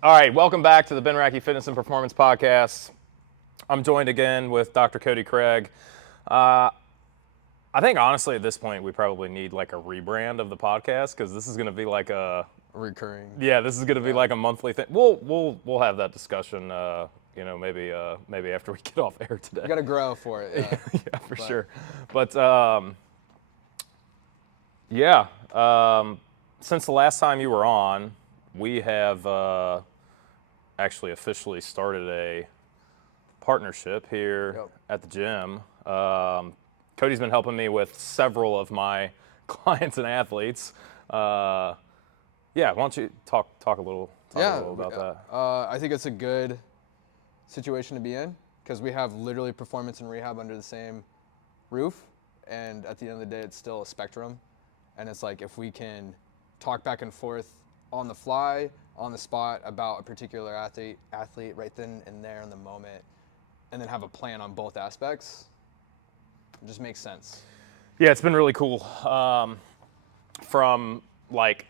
All right, welcome back to the Ben Racky Fitness and Performance Podcast. I'm joined again with Dr. Cody Craig. I think honestly at this point we probably need like a rebrand of the podcast because this is going to be like a recurring. yeah, this is going to be like a monthly thing. We'll have that discussion. Maybe after we get off air today. You got to grow for it. Yeah, yeah, for sure. But yeah, since the last time you were on, we have actually officially started a partnership here at the gym. Cody's been helping me with several of my clients and athletes. Yeah, why don't you talk a little about that? I think it's a good situation to be in because we have literally performance and rehab under the same roof, and at the end of the day, it's still a spectrum. And it's like if we can talk back and forth on the fly, on the spot about a particular athlete right then and there in the moment, and then have a plan on both aspects, it just makes sense. Yeah, it's been really cool. From like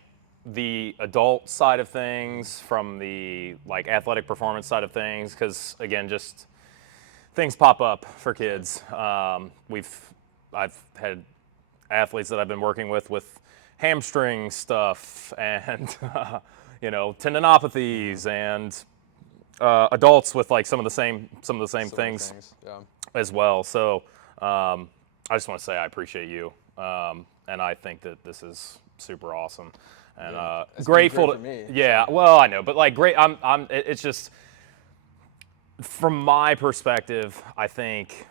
the adult side of things, from the like athletic performance side of things, because again, just things pop up for kids. I've had athletes that I've been working with hamstring stuff and tendinopathies and adults with like some of the same things as well. So I just want to say I appreciate you, and I think that this is super awesome and grateful to me. Yeah, well, I know, but like great. It's just from my perspective, I think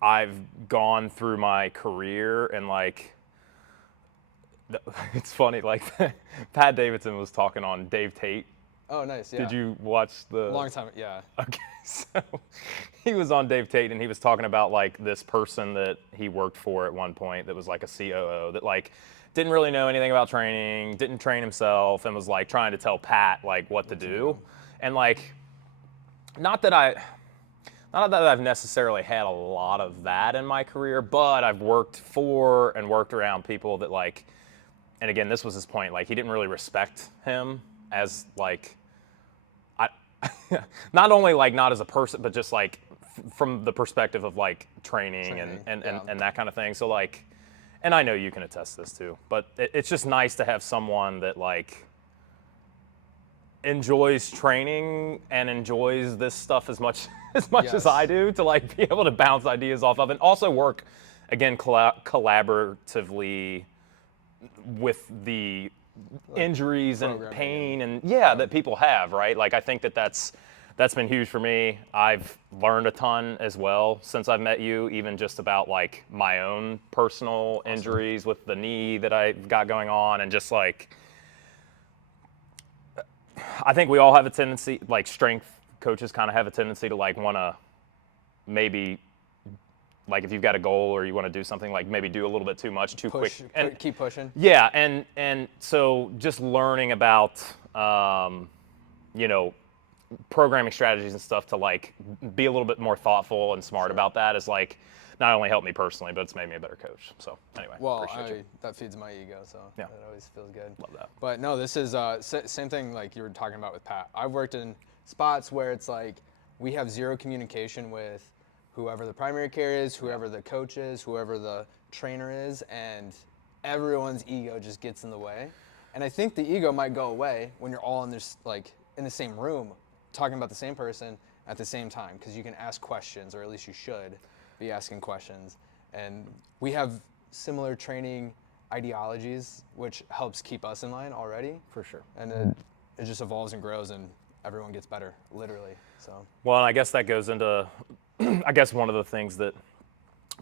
I've gone through my career and like it's funny, like Pat Davidson was talking on Dave Tate. Oh, nice. Yeah. Did you watch the long time? Yeah. Okay, so he was on Dave Tate and he was talking about like this person that he worked for at one point that was like a COO that like didn't really know anything about training, didn't train himself, and was like trying to tell Pat like what to do. And like not that I've necessarily had a lot of that in my career, but I've worked for and worked around people that like, and again, this was his point, like he didn't really respect him as like, not only like not as a person, but just like from the perspective of like training. And that kind of thing. So like, and I know you can attest to this too, but it's just nice to have someone that like enjoys training and enjoys this stuff as much as I do, to like be able to bounce ideas off of and also work again collaboratively with the injuries and pain and that people have, right? Like I think that's been huge for me. I've learned a ton as well since I've met you, even just about like my own personal injuries with the knee that I've got going on, and just like I think we all have a tendency, like strength coaches kind of have a tendency to like want to maybe, like if you've got a goal or you want to do something, like maybe do a little bit too much, too quick. And keep pushing. Yeah, and so just learning about, programming strategies and stuff to like be a little bit more thoughtful and smart about that is like not only helped me personally, but it's made me a better coach. So anyway, appreciate you. That feeds my ego, so yeah, that always feels good. Love that. But no, this is same thing like you were talking about with Pat. I've worked in spots where it's like we have zero communication with whoever the primary care is, whoever the coach is, whoever the trainer is, and everyone's ego just gets in the way. And I think the ego might go away when you're all in this like in the same room talking about the same person at the same time, because you can ask questions, or at least you should be asking questions. And we have similar training ideologies, which helps keep us in line already. For sure. And it just evolves and grows, and everyone gets better, literally. So. Well, and I guess that goes into, I guess one of the things that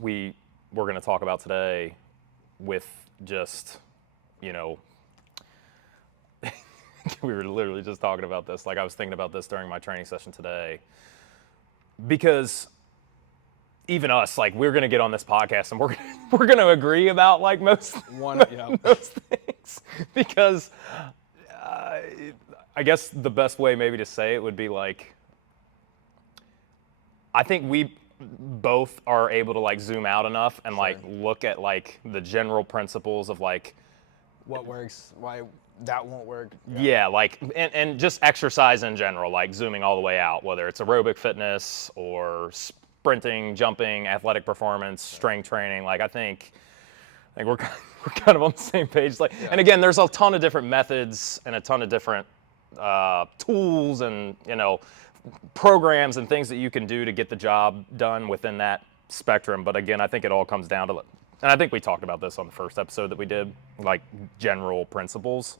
we're going to talk about today with just, we were literally just talking about this. Like I was thinking about this during my training session today, because even us, like we're going to get on this podcast and we're going to agree about like most things, because I guess the best way maybe to say it would be like, I think we both are able to like zoom out enough and like look at like the general principles of like what works, why that won't work. Yeah, like, and just exercise in general, like zooming all the way out, whether it's aerobic fitness or sprinting, jumping, athletic performance, strength training. Like, I think we're we're kind of on the same page. Like, and again, there's a ton of different methods and a ton of different tools and programs and things that you can do to get the job done within that spectrum. But again, I think it all comes down to, and I think we talked about this on the first episode that we did, like general principles.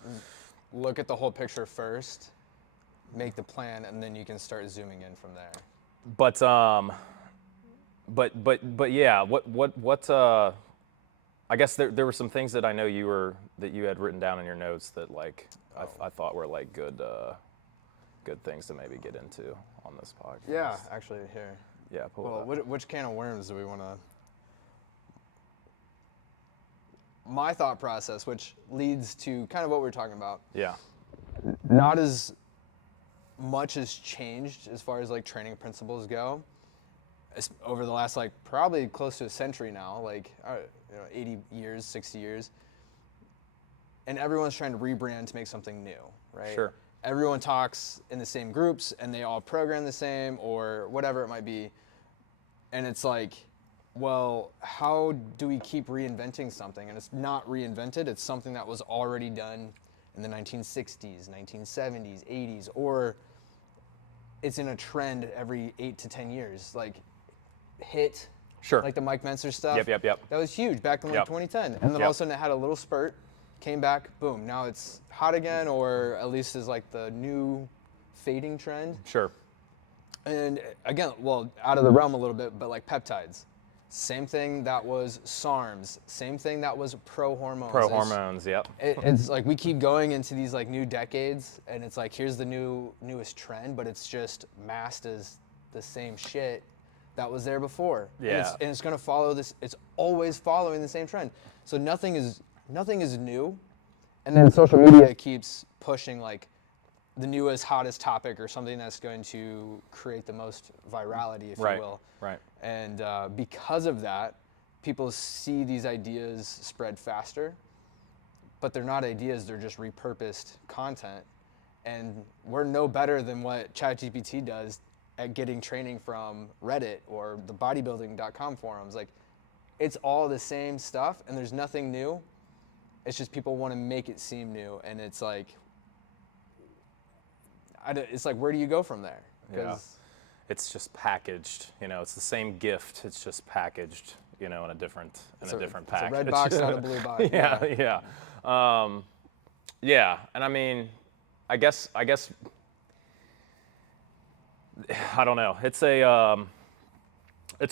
Look at the whole picture first, make the plan, and then you can start zooming in from there. But yeah, I guess there were some things that I know that you had written down in your notes that like I thought were like good things to maybe get into on this podcast. Yeah, actually, here. Yeah, pull it Well, up. which can of worms do we want to? My thought process, which leads to kind of what we're talking about. Yeah. Not as much has changed as far as like training principles go over the last like probably close to a century now, like 80 years, 60 years. And everyone's trying to rebrand to make something new, right? Sure. Everyone talks in the same groups and they all program the same or whatever it might be. And it's like, well, how do we keep reinventing something? And it's not reinvented, it's something that was already done in the 1960s, 1970s, 80s, or it's in a trend every 8 to 10 years. Like HIT, Sure. like the Mike Menser stuff. Yep. That was huge back in like 2010. And then all of a sudden it had a little spurt, came back, boom. Now it's hot again, or at least is like the new fading trend. Sure. And again, well, out of the realm a little bit, but like peptides. Same thing that was SARMs. Same thing that was pro-hormones. Pro-hormones, yep. It's like we keep going into these like new decades, and it's like here's the newest trend, but it's just masked as the same shit that was there before. Yeah. And it's gonna follow this. It's always following the same trend. So nothing is new, and then social media keeps pushing like the newest, hottest topic or something that's going to create the most virality, if you will. Right. And because of that, people see these ideas spread faster, but they're not ideas, they're just repurposed content. And we're no better than what ChatGPT does at getting training from Reddit or the bodybuilding.com forums. Like, it's all the same stuff, and there's nothing new. It's just people want to make it seem new, and it's like, where do you go from there? Yeah. It's just packaged, it's the same gift. It's just packaged, in a different package. It's a red box, not a blue box. Yeah. And I mean, I guess I don't know. It's a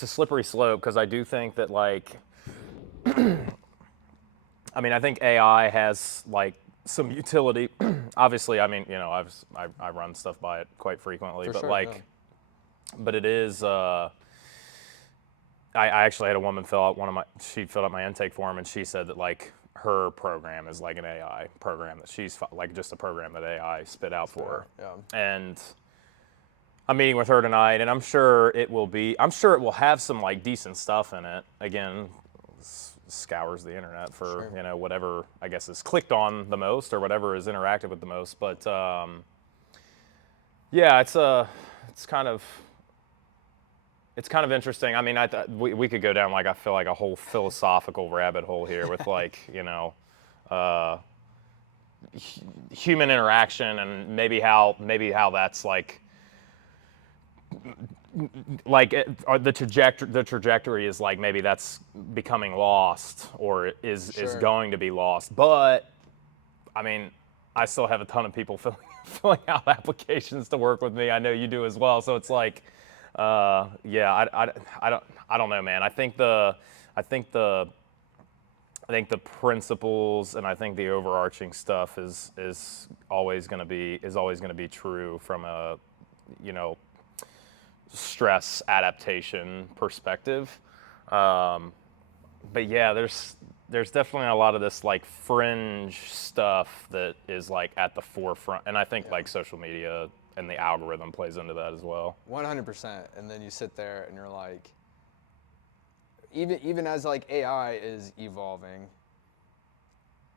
slippery slope because I do think that like, I mean, I think AI has like some utility. Obviously, I mean, I run stuff by it quite frequently, but it is. I actually had a woman fill out she filled out my intake form, and she said that like her program is like an AI program that she's like just a program that AI spit out for her. Yeah. And I'm meeting with her tonight, and I'm sure it will have some like decent stuff in it. Again, scours the internet for whatever I guess is clicked on the most or whatever is interacted with the most. But it's kind of interesting. I mean, we could go down like I feel like a whole philosophical rabbit hole here with like human interaction and maybe how that's like the trajectory is like maybe that's becoming lost or is going to be lost. But I mean, I still have a ton of people filling out applications to work with me. I know you do as well. So it's like, I don't know, man. I think the principles and I think the overarching stuff is always going to be true from a stress adaptation perspective. But yeah, there's definitely a lot of this like fringe stuff that is like at the forefront, and I think like social media and the algorithm plays into that as well. 100%. And then you sit there and you're like, even as like AI is evolving,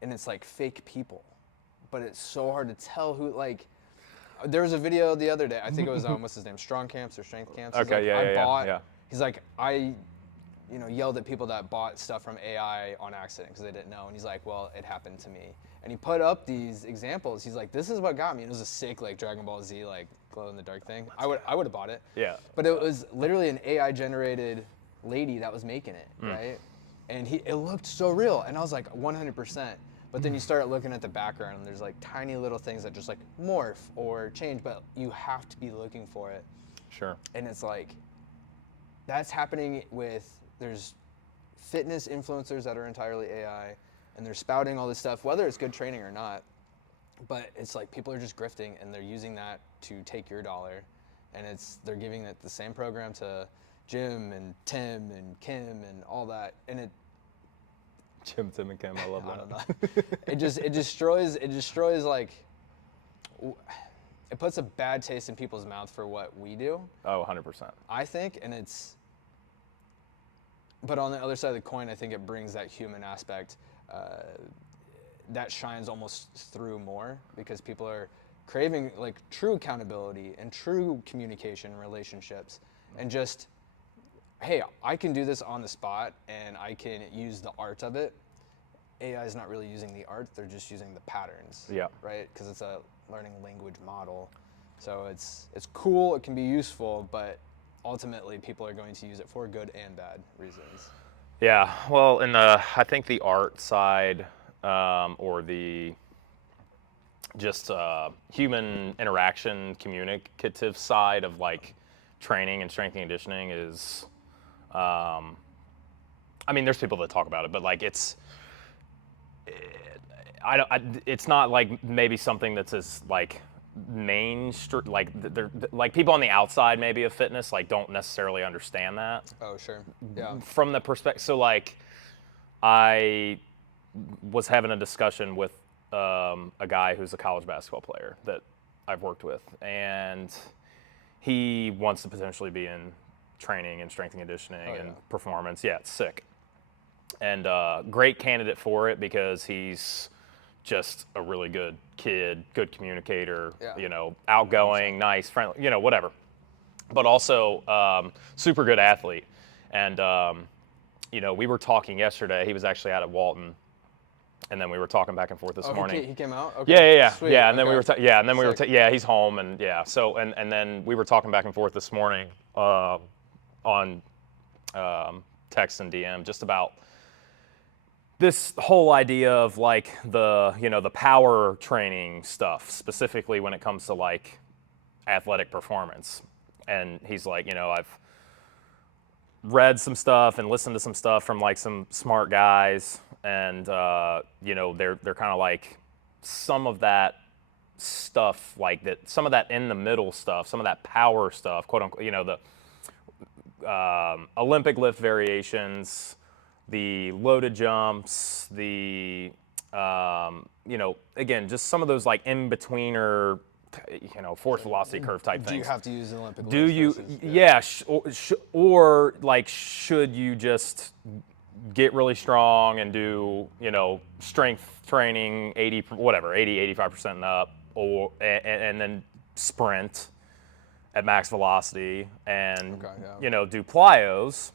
and it's like fake people but it's so hard to tell who, like, there was a video the other day, I think it was, what's his name, Strong Camps or Strength Camps. He's Okay, like, yeah. He's like, I yelled at people that bought stuff from AI on accident because they didn't know. And he's like, well, it happened to me. And he put up these examples. He's like, this is what got me. And it was a sick, like, Dragon Ball Z, like, glow in the dark thing. I would have bought it. Yeah. But it was literally an AI generated lady that was making it, right? And it looked so real. And I was like, 100%. But then you start looking at the background and there's like tiny little things that just like morph or change, but you have to be looking for it. Sure. And it's like, that's happening there's fitness influencers that are entirely AI, and they're spouting all this stuff, whether it's good training or not. But it's like people are just grifting, and they're using that to take your dollar, and they're giving it the same program to Jim and Tim and Kim and all that, and Jim, Tim, and Kim, I love that. I don't know. It destroys like. It puts a bad taste in people's mouth for what we do. Oh, 100%. I think, but on the other side of the coin, I think it brings that human aspect that shines almost through more, because people are craving like true accountability and true communication relationships, and just, hey, I can do this on the spot and I can use the art of it. AI is not really using the art, they're just using the patterns. Yeah. Right? Because it's a learning language model. So it's cool, it can be useful, but ultimately people are going to use it for good and bad reasons. Yeah, well, and I think the art side, or the just human interaction, communicative side of like training and strength and conditioning is, I mean, there's people that talk about it, but like it's not like maybe something that's as like mainstream, like people on the outside maybe of fitness like don't necessarily understand that. Oh, sure. Yeah. From the perspective, so like I was having a discussion with a guy who's a college basketball player that I've worked with, and he wants to potentially be in training and strength and conditioning and performance. Yeah, it's sick. And great candidate for it because he's just a really good kid, good communicator, outgoing, nice, friendly, whatever. But also super good athlete. And, we were talking yesterday. He was actually out at Walton. And then we were talking back and forth this morning. He came out? Okay. Yeah. Sweet. Yeah, and then Okay. we were he's home, and yeah. So and then we were talking back and forth this morning on text and DM just about this whole idea of like the power training stuff, specifically when it comes to like athletic performance. And he's like, I've read some stuff and listened to some stuff from like some smart guys, and they're kind of like some of that stuff, like that, some of that in the middle stuff, some of that power stuff, quote unquote, the Olympic lift variations, the loaded jumps, the again, just some of those like in betweener, force velocity curve type things. Do you have to use an Olympic lift? Do you? Versus, Or like, should you just get really strong and do strength training 85% and up, or and then sprint at max velocity and do plyos,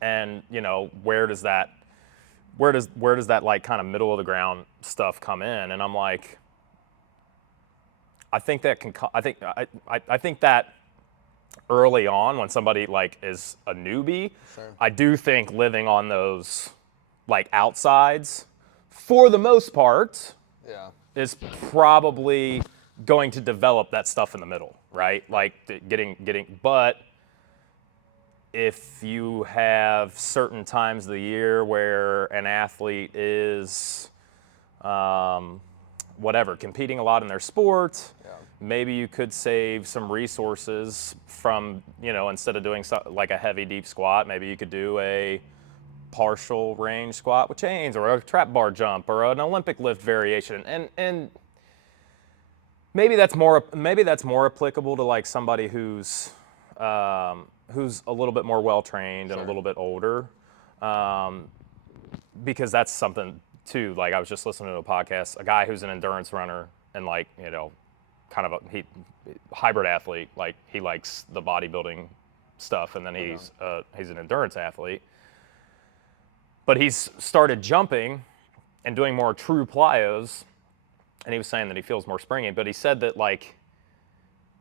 and where does that like kind of middle of the ground stuff come in? And I'm like, I think that early on when somebody like is a newbie, Sure. I do think living on those like outsides for the most part is probably going to develop that stuff in the middle, right? Like but if you have certain times of the year where an athlete is competing a lot in their sport, maybe you could save some resources from, instead of doing like a heavy deep squat, maybe you could do a partial range squat with chains, or a trap bar jump, or an Olympic lift variation. And maybe that's more applicable to like somebody who's a little bit more well trained and a little bit older, because that's something too, like I was just listening to a podcast, a guy who's an endurance runner and like, kind of hybrid athlete. Like he likes the bodybuilding stuff, and then he's an endurance athlete. But he's started jumping and doing more true plyos, and he was saying that he feels more springy. But he said that like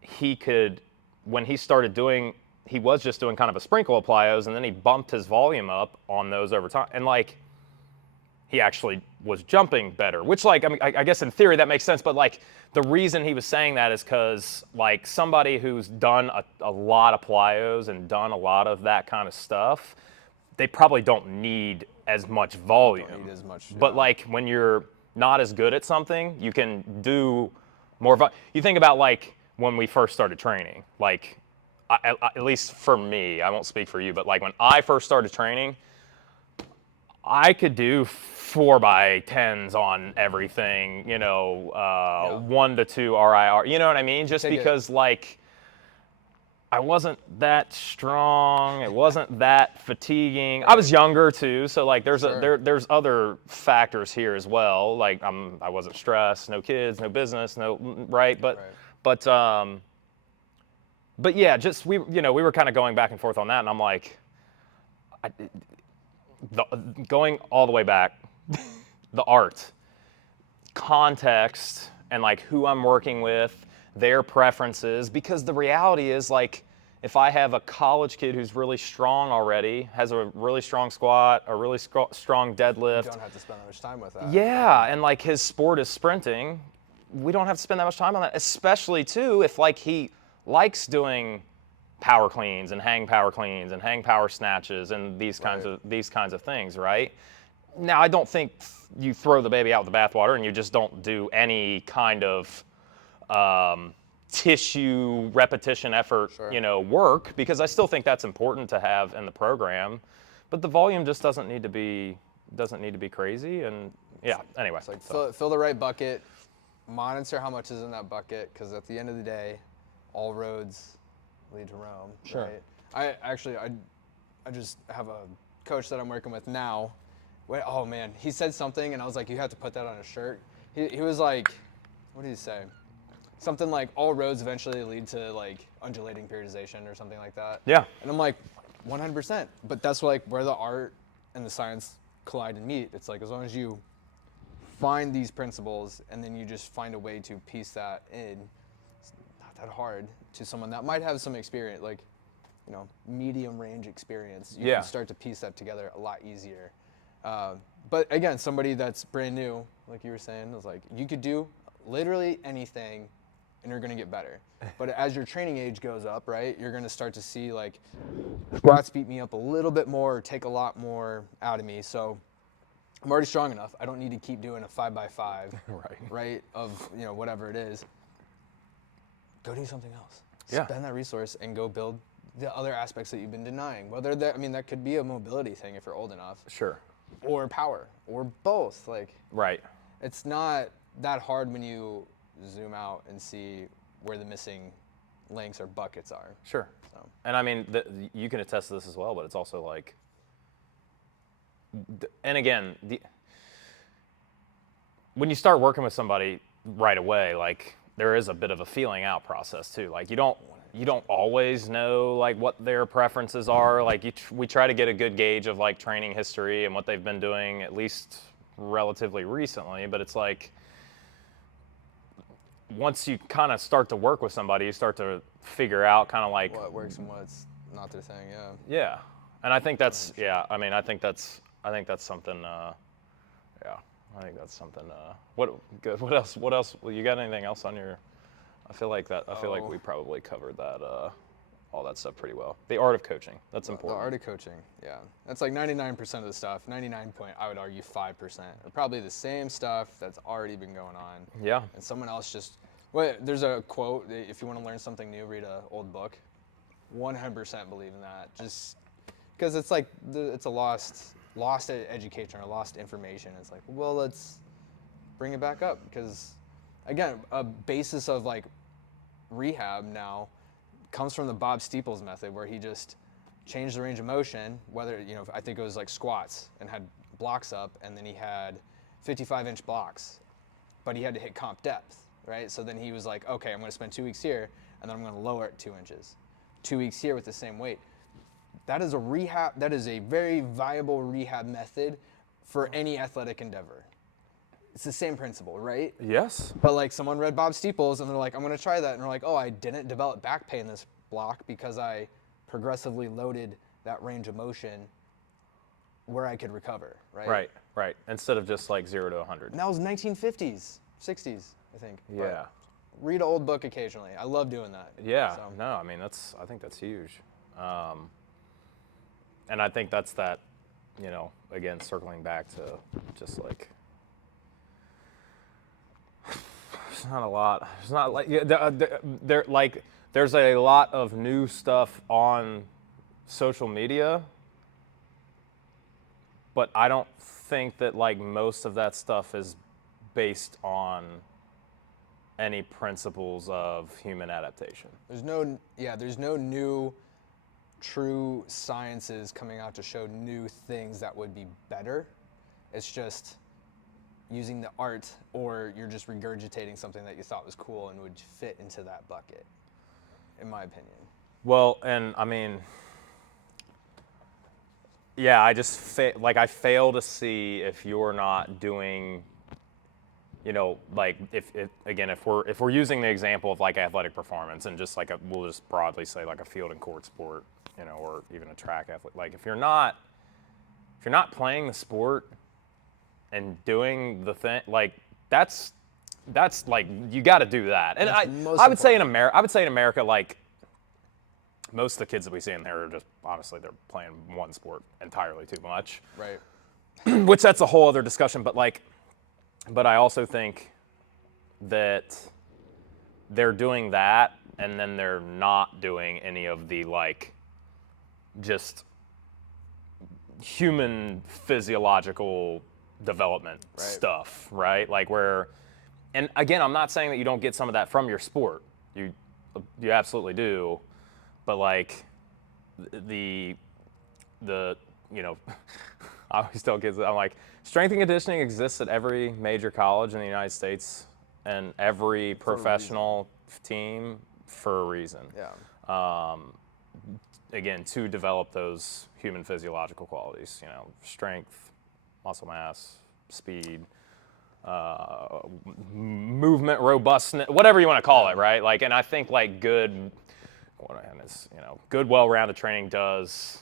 he could, when he started doing, he was just doing kind of a sprinkle of plyos, and then he bumped his volume up on those over time, and like he actually was jumping better. Which like I guess in theory that makes sense, but like the reason he was saying that is because like somebody who's done a lot of plyos and done a lot of that kind of stuff, they probably don't need as much volume. Don't need as much, But yeah. like when you're not as good at something, you can do more. You think about like when we first started training. Like at least for me, I won't speak for you, but like when I first started training, I could do 4x10s on everything. 1 to 2 RIR. You know what I mean? Just because like I wasn't that strong. It wasn't that fatiguing. I was younger too, so like there's there's other factors here as well. Like I wasn't stressed, no kids, no business, no right. But yeah, just we were kind of going back and forth on that, and I'm like, going all the way back, the art, context, and like who I'm working with, their preferences, because the reality is like if I have a college kid who's really strong already, has a really strong squat, a really strong deadlift. You don't have to spend that much time with that. Yeah, and like his sport is sprinting, we don't have to spend that much time on that, especially too if like he likes doing power cleans and hang power cleans and hang power snatches and these kinds of things, right? Now I don't think you throw the baby out with the bathwater and you just don't do any kind of tissue repetition effort, work, because I still think that's important to have in the program, but the volume just doesn't need to be crazy. And yeah, anyway, it's like fill the right bucket, monitor how much is in that bucket, because at the end of the day, all roads lead to Rome. Sure. Right? I just have a coach that I'm working with now. Oh man, he said something and I was like, you have to put that on a shirt. He was like, what did he say? Something like all roads eventually lead to like undulating periodization or something like that. Yeah. And I'm like, 100%. But that's like where the art and the science collide and meet. It's like as long as you find these principles and then you just find a way to piece that in, it's not that hard to someone that might have some experience, like, medium range experience. You can start to piece that together a lot easier. But again, somebody that's brand new, like you were saying, is like, you could do literally anything and you're going to get better. But as your training age goes up, right, you're going to start to see like squats beat me up a little bit more, or take a lot more out of me. So I'm already strong enough. I don't need to keep doing a 5x5, right, of whatever it is. Go do something else. Spend that resource and go build the other aspects that you've been denying. Whether that could be a mobility thing if you're old enough. Sure. Or power, or both. Like, it's not that hard when you zoom out and see where the missing links or buckets are. Sure. So. And I mean, you can attest to this as well, but it's also like, and again, when you start working with somebody right away, like there is a bit of a feeling out process too. Like you don't always know like what their preferences are. Like we try to get a good gauge of like training history and what they've been doing at least relatively recently, but it's like once you kind of start to work with somebody, you start to figure out kind of like what works and what's not their thing. Yeah. And I think that's I think that's something I think that's something what else you got anything else on your I feel like we probably covered that all that stuff pretty well. The art of coaching, that's important. The art of coaching, yeah. That's like 99% of the stuff. 99 point, I would argue 5%. Or probably the same stuff that's already been going on. Yeah. And someone else there's a quote, if you want to learn something new, read an old book. 100% believe in that. Just because it's like, it's a lost education or lost information. It's like, well, let's bring it back up. Because again, a basis of like rehab now comes from the Bob Steeples method, where he just changed the range of motion, whether, I think it was like squats and had blocks up, and then he had 55-inch blocks, but he had to hit comp depth, right? So then he was like, okay, I'm going to spend 2 weeks here, and then I'm going to lower it 2 inches. 2 weeks here with the same weight. That is a very viable rehab method for any athletic endeavor. It's the same principle, right? Yes. But like someone read Bob Steeples and they're like, I'm going to try that. And they're like, oh, I didn't develop back pain in this block because I progressively loaded that range of motion where I could recover, right? Right. Instead of just like 0 to 100. And that was 1950s, 60s, I think. Yeah. But read an old book occasionally. I love doing that. Yeah. So. No, I mean, I think that's huge. And I think that's that, again, circling back to just like, there's not a lot. There's not like there's a lot of new stuff on social media, but I don't think that like most of that stuff is based on any principles of human adaptation. There's no new true sciences coming out to show new things that would be better. It's just using the art, or you're just regurgitating something that you thought was cool and would fit into that bucket, in my opinion. Well, and I mean, yeah, I just I fail to see if you're not doing, like if we're using the example of like athletic performance and just like we'll just broadly say like a field and court sport, or even a track athlete. Like if you're not playing the sport and doing the thing, like that's like you got to do that. And I would say in America, like most of the kids that we see in there are just honestly they're playing one sport entirely too much. Right. Which that's a whole other discussion. But I also think that they're doing that and then they're not doing any of the like just human physiological development stuff, right? Like and again, I'm not saying that you don't get some of that from your sport. You absolutely do, but like the I always tell kids, I'm like, strength and conditioning exists at every major college in the United States and every professional team for a reason. Yeah. Again, to develop those human physiological qualities, strength, muscle mass, speed, movement, robustness, whatever you want to call it, right? Like, and I think like good, well-rounded training does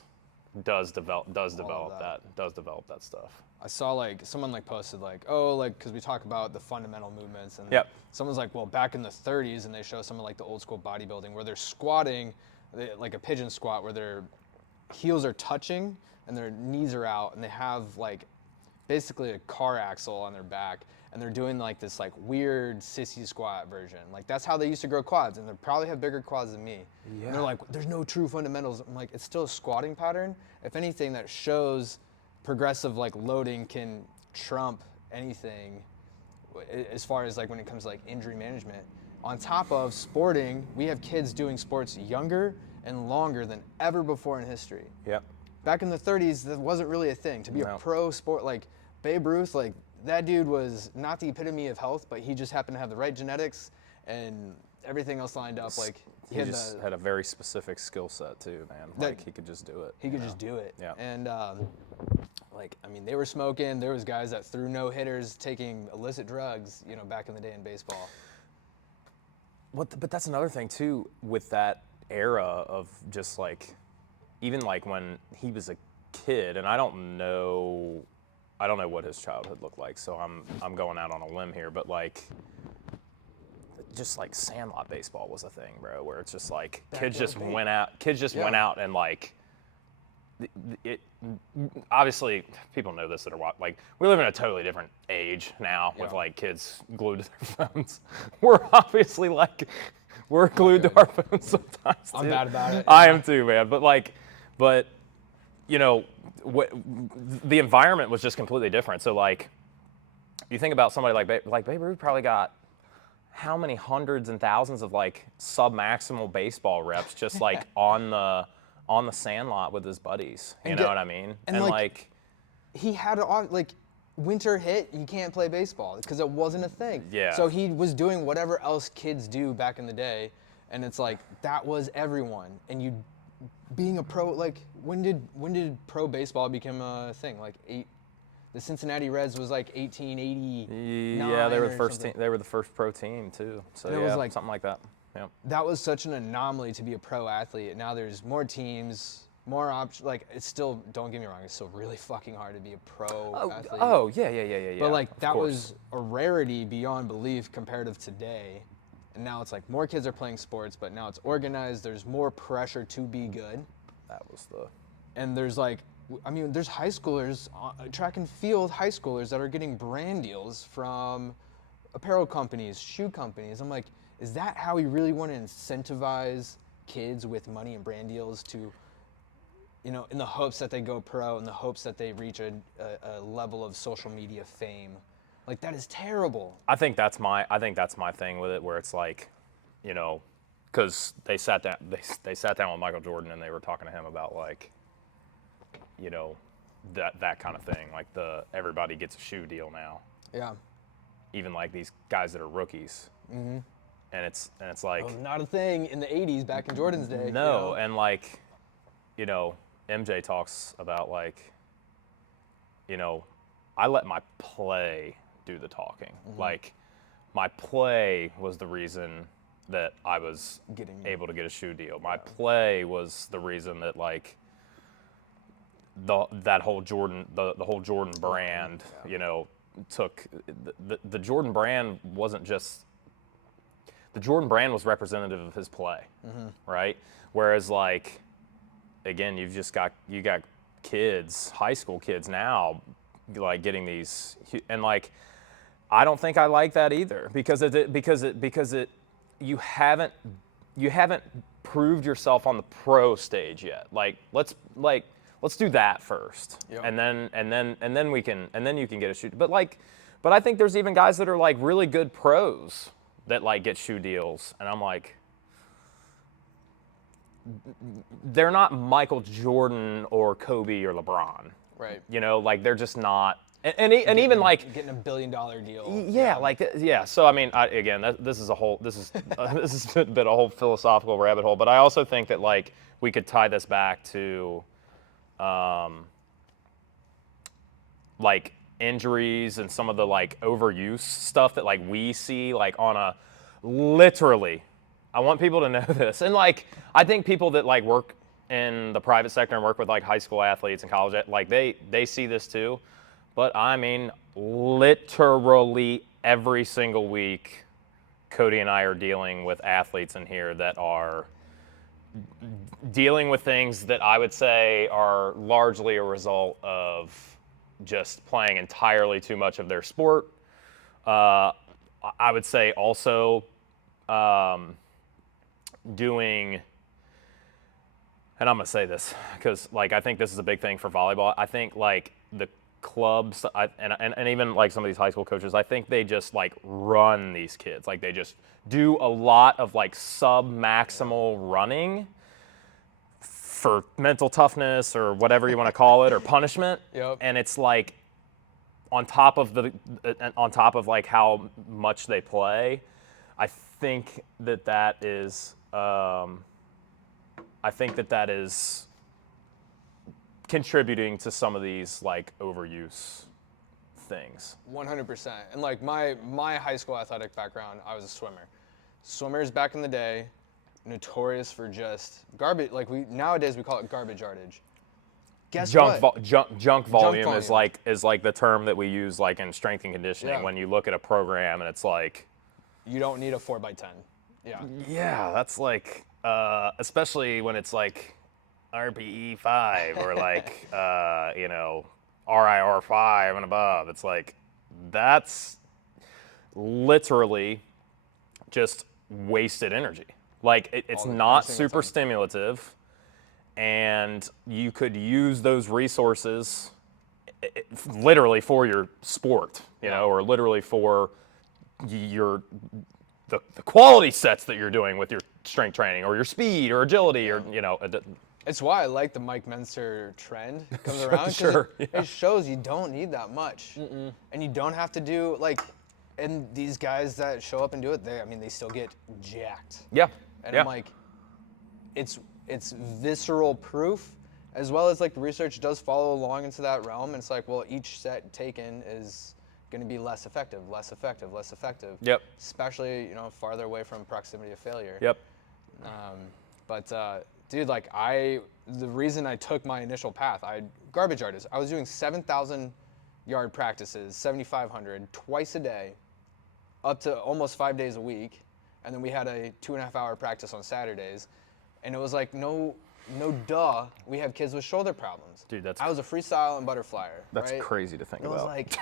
develop that stuff. I saw like someone like posted like, oh, like because we talk about the fundamental movements, and someone's like, well, back in the 30s, and they show some of like the old school bodybuilding where they're squatting, like a pigeon squat, where their heels are touching and their knees are out, and they have like basically a car axle on their back, and they're doing like this like weird sissy squat version. Like that's how they used to grow quads, and they probably have bigger quads than me. Yeah. And they're like, there's no true fundamentals. I'm like, it's still a squatting pattern. If anything, that shows progressive like loading can trump anything as far as like when it comes to like injury management. On top of sporting, we have kids doing sports younger and longer than ever before in history. Yep. Back in the 30s, that wasn't really a thing. To be a pro sport, like Babe Ruth, like that dude was not the epitome of health, but he just happened to have the right genetics and everything else lined up. Like he just had a very specific skill set too, man. Like he could just do it. He could just do it. Yeah. And like, I mean, they were smoking. There was guys that threw no-hitters taking illicit drugs, back in the day in baseball. But that's another thing too with that era of just like, even like when he was a kid, and I don't know what his childhood looked like, so I'm going out on a limb here, but like, just like sandlot baseball was a thing, bro, where it's just like kids just went out and like it. Obviously, people know this that are like, we live in a totally different age now with like kids glued to their phones. We're obviously like we're glued to our phones sometimes too. I'm bad about it. I am too, man. But the environment was just completely different. So like, you think about somebody like Babe Ruth probably got how many hundreds and thousands of like sub-maximal baseball reps just like on the sandlot with his buddies. You know what I mean? And like he had like winter hit, you can't play baseball because it wasn't a thing. Yeah. So he was doing whatever else kids do back in the day, and it's like that was everyone. And you, being a pro, like when did pro baseball become a thing? Like the Cincinnati Reds was like 1889. Yeah, they were the or first something. team. They were the first pro team too. So And it yeah, was like- something like that. Yeah. That was such an anomaly to be a pro athlete. Now there's more teams, more options. Like it's still, don't get me wrong, it's still really fucking hard to be a pro athlete. Oh yeah. But like of that course. was a rarity beyond belief comparative to today. And now it's like more kids are playing sports, but now it's organized. There's more pressure to be good. That was the. And there's like, I mean, there's high schoolers, track and field high schoolers that are getting brand deals from apparel companies, shoe companies. I'm like, is that how we really want to incentivize kids with money and brand deals to, you know, in the hopes that they go pro, in the hopes that they reach a level of social media fame? Like that is terrible. I think that's my thing with it, where it's like, you know, because they sat down with Michael Jordan and they were talking to him about like, you know, that kind of thing. Like everybody gets a shoe deal now. Yeah. Even like these guys that are rookies. Mm-hmm. And it's like. Well, not a thing in the 80s back in Jordan's day. No, you know? and like, you know, MJ talks about like, you know, I let my play do the talking. Mm-hmm. Like, my play was the reason that I was able to get a shoe deal. My play was the reason that like the whole Jordan brand, you know, took the Jordan brand wasn't just. The Jordan brand was representative of his play, right? Whereas, like, again, you got kids, high school kids now, like getting these, and like, I don't think I like that either because you haven't proved yourself on the pro stage yet. Like, let's do that first, Yep. and then you can get a shoot. But I think there's even guys that are like really good pros that like get shoe deals, and I'm like, they're not Michael Jordan or Kobe or LeBron, Right. you know, like they're just not, and even like Getting $1 billion deal. yeah, like yeah. So I mean, this is a bit a whole philosophical rabbit hole, but I also think that like we could tie this back to, like injuries and some of the like overuse stuff that like we see like on a literally. I want people to know this, and like I think people that like work in the private sector and work with like high school athletes and college, like they see this too. But I mean, literally every single week, Cody and I are dealing with athletes in here that are dealing with things that I would say are largely a result of just playing entirely too much of their sport. I would say also doing, and I'm gonna say this because like I think this is a big thing for volleyball. I think like the clubs and even like some of these high school coaches, I think they just like run these kids. Like they just do a lot of like sub-maximal running for mental toughness or whatever you want to call it, or punishment. Yep. And it's like on top of like how much they play, I think that is contributing to some of these like overuse things. 100%. And like my high school athletic background, I was a swimmer. Swimmers back in the day, notorious for just garbage. Like nowadays we call it garbage yardage. Guess what? Junk volume is volume. like the term that we use like in strength and conditioning Yeah. when you look at a program and it's like, You don't need a 4x10. Yeah. yeah, that's like especially when it's like RPE 5 or like you know, RIR 5 and above. It's like that's literally just wasted energy. Like it's not every single super time. stimulative, and you could use those resources literally for your sport, you know, or literally for your the quality sets that you're doing with your strength training or your speed or agility or you know It's why I like the Mike Menser trend comes around. 'Cause Sure, it shows you don't need that much. And you don't have to do, like, and these guys that show up and do it, they still get jacked. Yeah. And yeah. I'm like, it's visceral proof, as well as like the research does follow along into that realm. And it's like, well, each set taken is going to be less effective, less effective, less effective. Yep. Especially, farther away from proximity of failure. Yep. Dude, like the reason I took my initial path, garbage artist. I was doing 7,000 yard practices, 7,500 twice a day, up to almost 5 days a week, and then we had a 2.5 hour practice on Saturdays, and it was like no duh, we have kids with shoulder problems. Dude, I was a freestyle and butterflyer. That's right? crazy to think And it about. was like,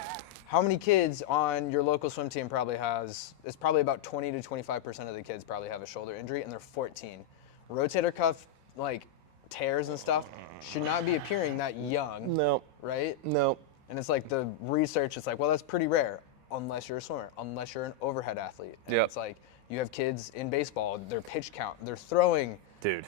how many kids on your local swim team it's probably about 20 to 25% of the kids probably have a shoulder injury, and they're 14. Rotator cuff, like, tears and stuff should not be appearing that young. No. Right? No. And it's like the research, it's like, well, that's pretty rare unless you're a swimmer, unless you're an overhead athlete. And Yep. it's like, you have kids in baseball, their pitch count, they're throwing Dude.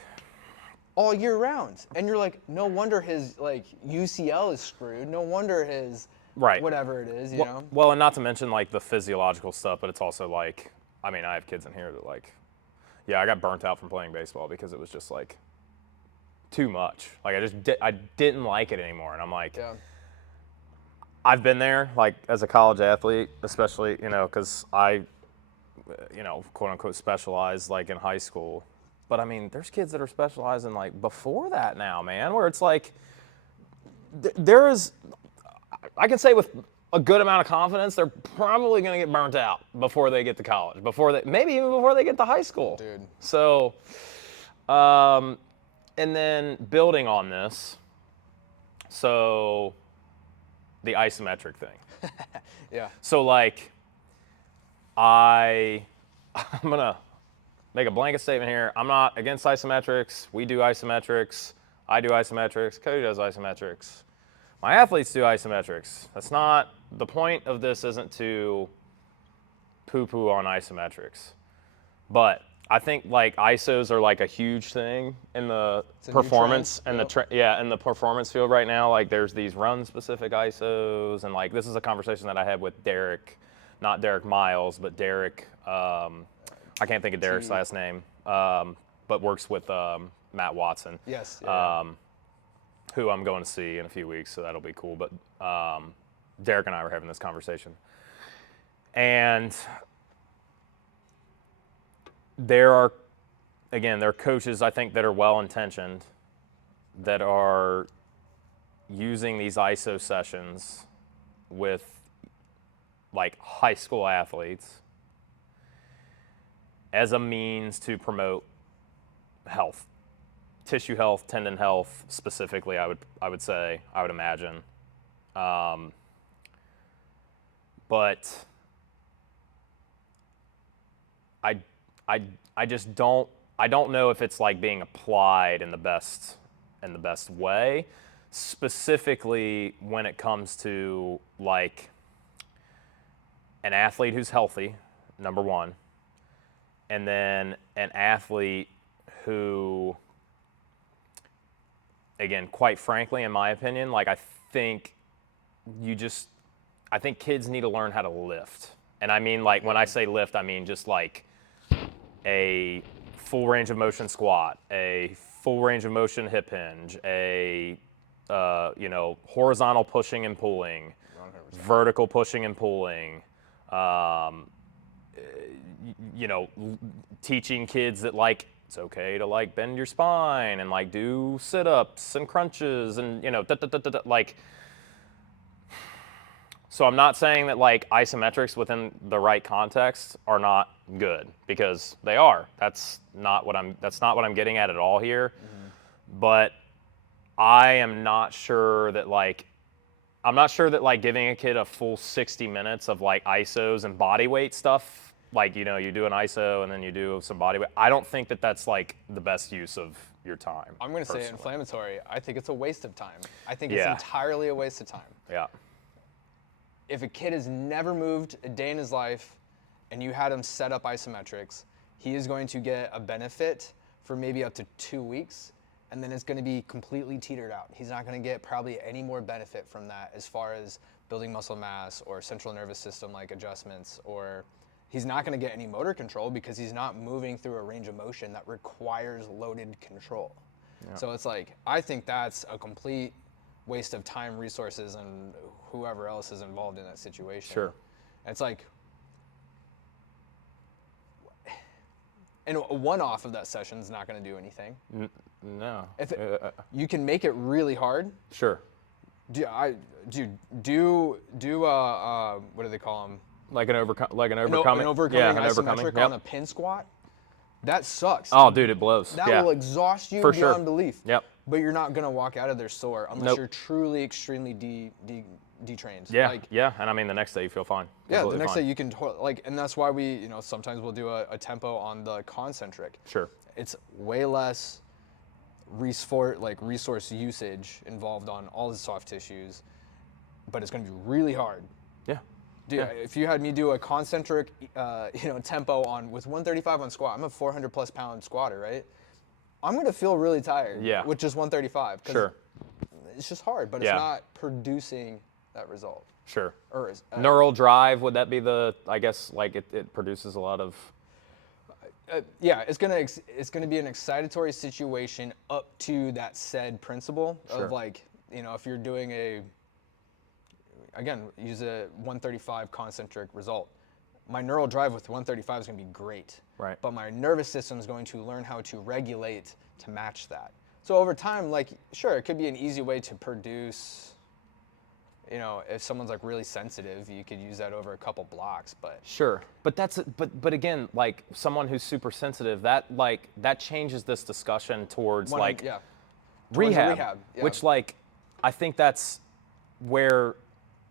all year round. And you're like, no wonder his, like, UCL is screwed. No wonder his Right. whatever it is, you know? Well, and not to mention like the physiological stuff, but it's also like, I have kids in here that like, yeah, I got burnt out from playing baseball because it was just like too much. Like I didn't like it anymore, and I'm like, Yeah. I've been there like as a college athlete, especially because I, quote unquote specialized like in high school. But there's kids that are specializing like before that now, man, where it's like there is. I can say with a good amount of confidence, they're probably going to get burnt out before they get to college, maybe even before they get to high school. Dude. So, and then building on this, so the isometric thing. Yeah. So like, I'm gonna make a blanket statement here. I'm not against isometrics. We do isometrics. I do isometrics. Cody does isometrics. My athletes do isometrics. That's not, the point of this isn't to poo-poo on isometrics. But I think like ISOs are like a huge thing in the performance and in the performance field right now. Like there's these run specific ISOs, and like this is a conversation that I had with Derek, not Derek Miles, but Derek, I can't think of Derek's last name, but works with Matt Watson. Yes. Yeah. Who I'm going to see in a few weeks, so that'll be cool. But Derek and I were having this conversation. And there are coaches, I think, that are well-intentioned that are using these ISO sessions with, like, high school athletes as a means to promote health. Tissue health, tendon health, specifically, I would imagine. But I just don't know if it's like being applied in the best way, specifically when it comes to like an athlete who's healthy, number one, and then an athlete who, again, quite frankly, in my opinion, like I think kids need to learn how to lift. And I mean, like, when I say lift, I mean just like a full range of motion squat, a full range of motion hip hinge, a horizontal pushing and pulling, 100%. Vertical pushing and pulling, teaching kids that like it's okay to like bend your spine and like do sit-ups and crunches and like. So I'm not saying that like isometrics within the right context are not good, because they are. That's not what I'm getting at all here. Mm-hmm. But I am not sure that like giving a kid a full 60 minutes of like ISOs and body weight stuff, like, you do an ISO and then you do some body weight. I don't think that that's like the best use of your time. I'm going to say inflammatory. I think it's a waste of time. I think it's entirely a waste of time. Yeah. If a kid has never moved a day in his life and you had him set up isometrics, he is going to get a benefit for maybe up to 2 weeks. and then it's going to be completely teetered out. He's not going to get probably any more benefit from that as far as building muscle mass or central nervous system like adjustments, or he's not going to get any motor control because he's not moving through a range of motion that requires loaded control. Yeah. So it's like, I think that's a complete waste of time, resources, and whoever else is involved in that situation. Sure. It's like, and a one-off of that session is not going to do anything. No. If you can make it really hard. Sure. Do what do they call them? Like an overcoming. An overcoming yeah, isometric on a pin squat. That sucks. Oh, dude, it blows. That will exhaust you For beyond sure. belief. Yep. But you're not gonna walk out of there sore unless Nope. you're truly extremely detrained. Yeah, Like, yeah, and I mean the next day you feel fine. yeah, the Completely next fine. day you can and that's why we, sometimes we'll do a tempo on the concentric. Sure. It's way less resource usage involved on all the soft tissues, but it's gonna be really hard. Yeah. Dude, if you had me do a concentric, tempo with 135 on squat, I'm a 400 plus pound squatter, right? I'm gonna feel really tired. Yeah. With just 135. 'Cause Sure. It's just hard, but Yeah. it's not producing that result. Sure. Or Neural drive, would that be I guess, like it produces a lot of. yeah, it's gonna be an excitatory situation up to that said principle Sure. of if you're doing use a 135 concentric result. My neural drive with 135 is going to be great. Right. But my nervous system is going to learn how to regulate to match that. So over time, sure, it could be an easy way to produce, if someone's really sensitive, you could use that over a couple blocks, but. Sure. But but again, someone who's super sensitive, that changes this discussion towards Towards rehab, yeah. which I think that's where,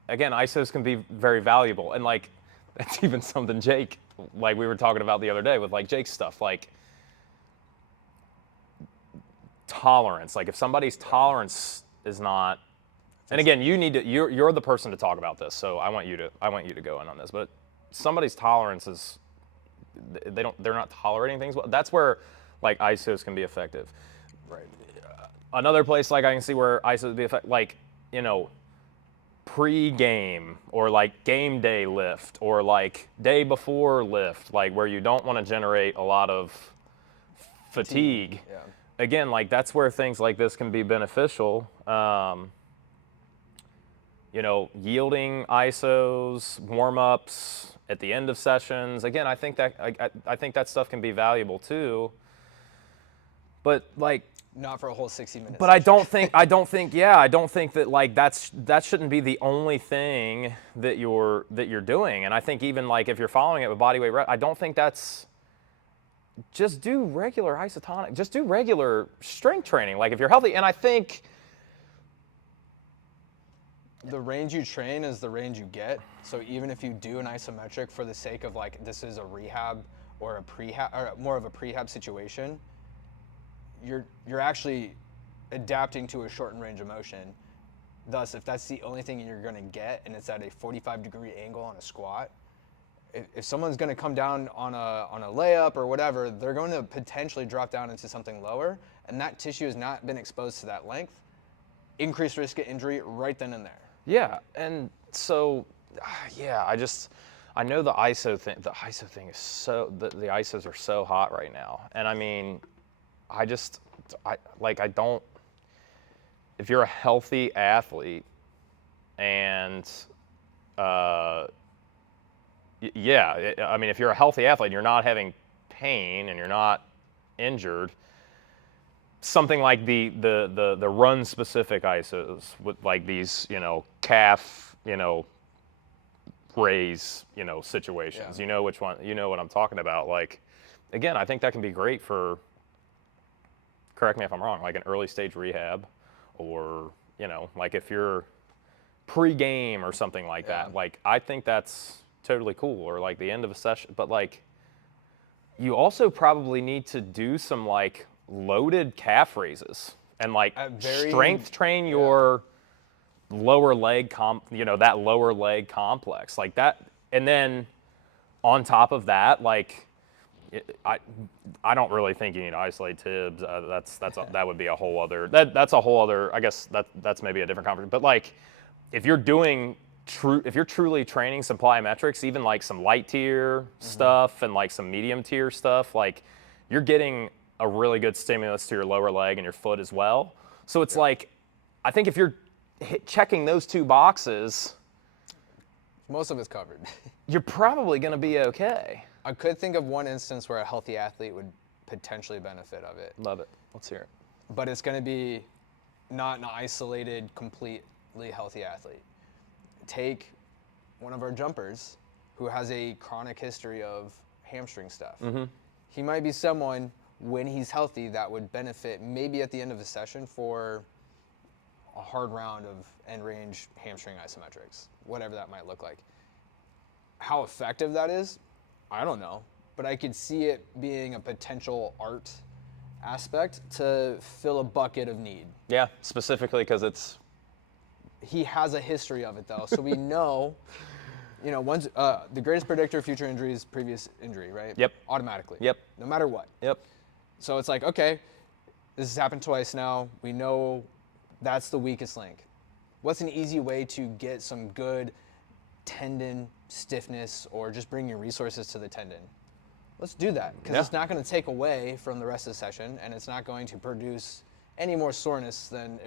again, ISOs can be very valuable. And that's even something Jake, we were talking about the other day with Jake's stuff, tolerance. If somebody's tolerance is not, and again, you're the person to talk about this, so I want you to go in on this. But somebody's tolerance is, they're not tolerating things well. That's where ISOs can be effective. Right. Another place I can see where ISOs would be effective, pre-game or game day lift or day before lift, where you don't want to generate a lot of fatigue. Yeah. Again, that's where things like this can be beneficial. Yielding ISOs, warm-ups at the end of sessions. Again, I think that stuff can be valuable too. But Not for a whole 60 minutes. But I don't think that that shouldn't be the only thing that you're doing. And I think even if you're following it with bodyweight rep, I don't think that's, just do regular isotonic, just do regular strength training. If you're healthy, and I think the range you train is the range you get. So even if you do an isometric for the sake of this is a rehab or a prehab or more of a prehab situation, you're actually adapting to a shortened range of motion. Thus, if that's the only thing you're going to get and it's at a 45-degree angle on a squat, if someone's going to come down on a layup or whatever, they're going to potentially drop down into something lower, and that tissue has not been exposed to that length. Increased risk of injury right then and there. Yeah, and so, I know the ISO thing. The ISO thing is so the ISOs are so hot right now, and I mean, I don't. If you're a healthy athlete, and if you're a healthy athlete, and you're not having pain and you're not injured, something like the run specific ISOs with these calf raise situations. Yeah. Which one? What I'm talking about. Again, I think that can be great for. Correct me if I'm wrong. An early stage rehab, or if you're pre-game or something like that. I think that's totally cool. Or the end of a session, but you also probably need to do some loaded calf raises and strength train your lower leg that lower leg complex that, and then on top of that I don't really think you need to isolate tibs. That would be a whole other that's a whole other. I guess that's maybe a different conversation. But like, if you're truly training some plyometrics, even like some light tier stuff and like some medium tier stuff, like you're getting a really good stimulus to your lower leg and your foot as well. So it's like, I think if you're checking those two boxes, most of it's covered. you're probably going to be okay. I could think of one instance where a healthy athlete would potentially benefit of it. Love it. Let's hear it. But it's going to be not an isolated, completely healthy athlete. Take one of our jumpers who has a chronic history of hamstring stuff. He might be someone, when he's healthy, that would benefit maybe at the end of the session for a hard round of end range hamstring isometrics, whatever that might look like. How effective that is, I don't know, but I could see it being a potential art aspect to fill a bucket of need. Yeah, specifically because he has a history of it though, so we know, once the greatest predictor of future injury is previous injury, right? Yep. Automatically. Yep. No matter what. Yep. So it's like, okay, this has happened twice now. We know that's the weakest link. What's an easy way to get some good tendon stiffness or just bring your resources to the tendon? Let's do that, because it's not going to take away from the rest of the session, and it's not going to produce any more soreness than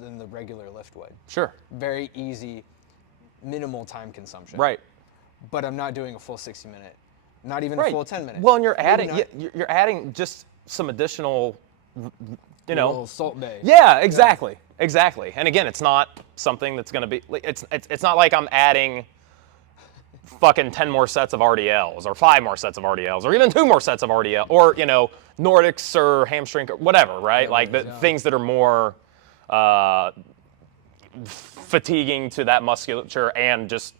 the regular lift would. Sure. Very easy, minimal time consumption. Right. But I'm not doing a full 60-minute, not even Right. a full 10 minutes. Well, and you're adding just some additional, A little salt bay. Yeah, exactly. Exactly. And again, it's not something that's going to be, it's not like I'm adding fucking 10 more sets of RDLs or 5 more sets of RDLs or even 2 more sets of RDL or, Nordics or hamstring or whatever, right? Yeah, like the things that are more fatiguing to that musculature and just,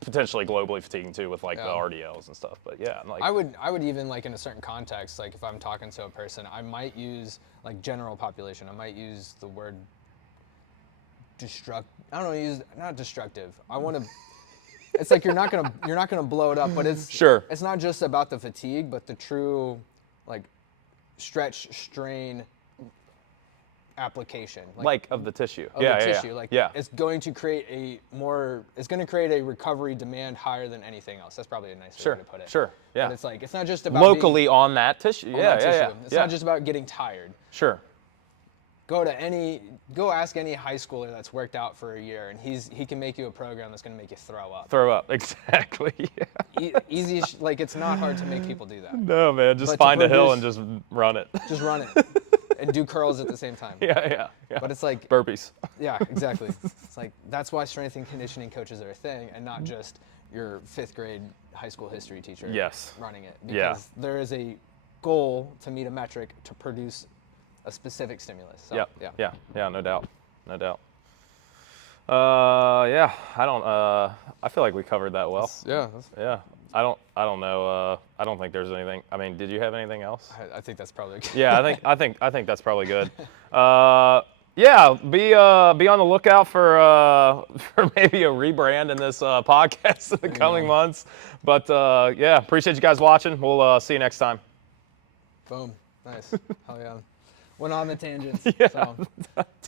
potentially globally fatiguing too with like the RDLs and stuff. But yeah, like I would even, like, in a certain context, like if I'm talking to a person, I might use, like, general population, I might use the word not destructive. I want to it's like you're not gonna blow it up, but it's Sure. It's not just about the fatigue, but the true, like, stretch, strain application. Like of the tissue. Of Yeah, the yeah, tissue. yeah. Like, Yeah. it's going to create a recovery demand higher than anything else. That's probably a nice way to put it. Sure. Yeah. But it's like, it's not just about locally on that tissue. being, Yeah, on that yeah, tissue. yeah. It's not just about getting tired. Sure. Go ask any high schooler that's worked out for a year, and he can make you a program that's going to make you throw up. Throw up. Exactly. Yeah. Easy, like, it's not hard to make people do that. No, man. Just But to find a hill produce- and just run it. Just run it and do curls at the same time. Yeah. But it's like, Burpees. yeah, exactly. It's like, that's why strength and conditioning coaches are a thing, and not just your 5th grade high school history teacher Yes. running it. Yeah. Because there is a goal to meet a metric to produce a specific stimulus. So, Yeah, no doubt. Yeah, I feel like we covered that well. Yeah. Yeah. I don't know. I don't think there's anything. I mean, did you have anything else? I think that's probably good. Yeah, I think that's probably good. Yeah, be on the lookout for maybe a rebrand in this podcast in the coming months. But yeah, appreciate you guys watching. We'll see you next time. Boom. Nice. Hell yeah. Went on the tangents. Yeah. So.